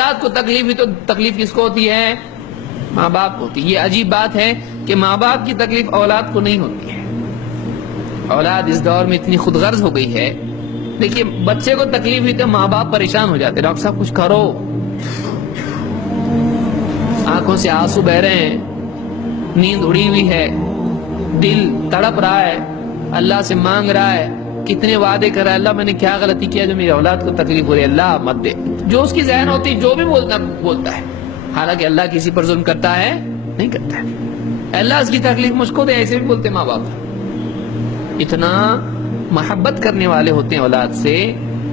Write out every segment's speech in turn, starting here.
اولاد کو تکلیف ہوئی تو تکلیف کس کو ہوتی ہے؟ ماں باپ کو ہوتی ہے۔ یہ عجیب بات ہے کہ ماں باپ کی تکلیف اولاد کو نہیں ہوتی ہے۔ اولاد اس دور میں اتنی خود غرض ہو گئی ہے، دیکھیے بچے کو تکلیف ہوئی تو ماں باپ پریشان ہو جاتے، ڈاکٹر صاحب کچھ کرو، آنکھوں سے آنسو بہ رہے ہیں، نیند اڑی ہوئی ہے، دل تڑپ رہا ہے، اللہ سے مانگ رہا ہے، کتنے وعدے کر رہا ہے، اللہ میں نے کیا غلطی کیا جو میری اولاد کو تکلیف ہو رہی ہے، اللہ مت دے، جو اس کی ذہن ہوتی جو بھی بولتا ہے، حالانکہ اللہ کسی پر ظلم کرتا ہے نہیں کرتا ہے، اللہ اس کی تکلیف مجھ کو دے، ایسے بھی بولتے ماں باپ، اتنا محبت کرنے والے ہوتے ہیں اولاد سے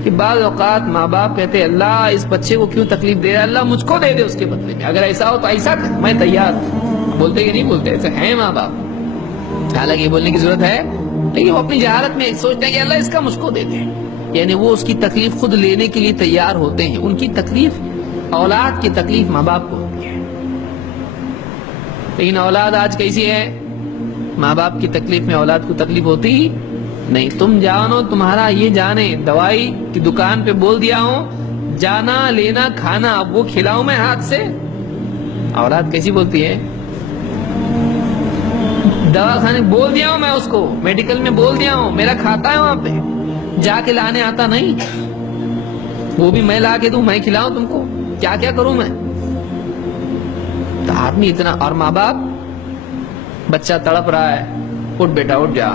کہ بعض اوقات ماں باپ کہتے ہیں اللہ اس بچے کو کیوں تکلیف دے رہا ہے، اللہ مجھ کو دے دے اس کے بدلے میں، اگر ایسا ہو تو ایسا کر، میں تیار ہوں۔ بولتے کہ نہیں بولتے؟ ایسے ہیں ماں باپ، حالانکہ یہ بولنے کی ضرورت ہے، لیکن وہ اپنی جہالت میں سوچتے ہیں کہ اللہ اس کا مجھ کو دے دے، یعنی وہ اس کی تکلیف خود لینے کے لیے تیار ہوتے ہیں۔ ان کی تکلیف، اولاد کی تکلیف ماں باپ کو ہوتی ہے، لیکن اولاد آج کیسی ہے؟ ماں باپ کی تکلیف میں اولاد کو تکلیف ہوتی نہیں۔ تم جانو تمہارا یہ جانے، دوائی کی دکان پہ بول دیا ہوں جانا لینا کھانا، اب وہ کھلاؤں میں ہاتھ سے، اولاد کیسی بولتی ہے؟ دوا کھانے بول دیا ہوں میں اس کو، میڈیکل میں بول دیا ہوں، میرا کھاتا ہے وہاں پہ، جا کے لانے آتا نہیں، وہ بھی میں لا کے دوں، میں کھلاؤں تم کو، کیا کیا کروں میں؟ تو آدمی اتنا، اور ماں باپ، بچہ تڑپ رہا ہے، اٹھ بیٹا اٹھ جا،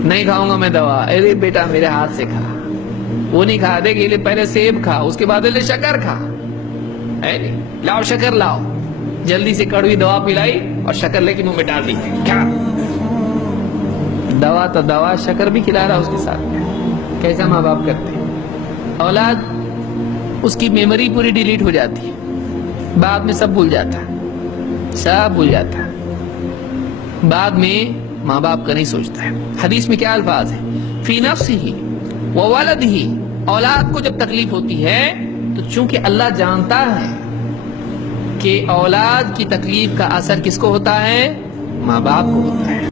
نہیں کھاؤں گا میں دوا، ارے بیٹا میرے ہاتھ سے کھا، وہ نہیں کھا، دیکھ پہلے سیب کھا، اس کے بعد شکر کھا، لاؤ شکر لاؤ، جلدی سے کڑوی دوا پلائی اور شکر لے کے منہ میں ڈال دی، کیا دوا تو دوا، شکر بھی کھلا رہا اس کے ساتھ۔ کیسا ماں باپ کرتے ہیں؟ اولاد اس کی میموری پوری ڈیلیٹ ہو جاتی ہے، بعد میں سب بھول جاتا ہے، سب بھول جاتا ہے، بعد میں ماں باپ کا نہیں سوچتا ہے۔ حدیث میں کیا الفاظ ہے؟ فی نفسہ وولدہ، اولاد کو جب تکلیف ہوتی ہے تو چونکہ اللہ جانتا ہے کہ اولاد کی تکلیف کا اثر کس کو ہوتا ہے؟ ماں باپ کو ہوتا ہے۔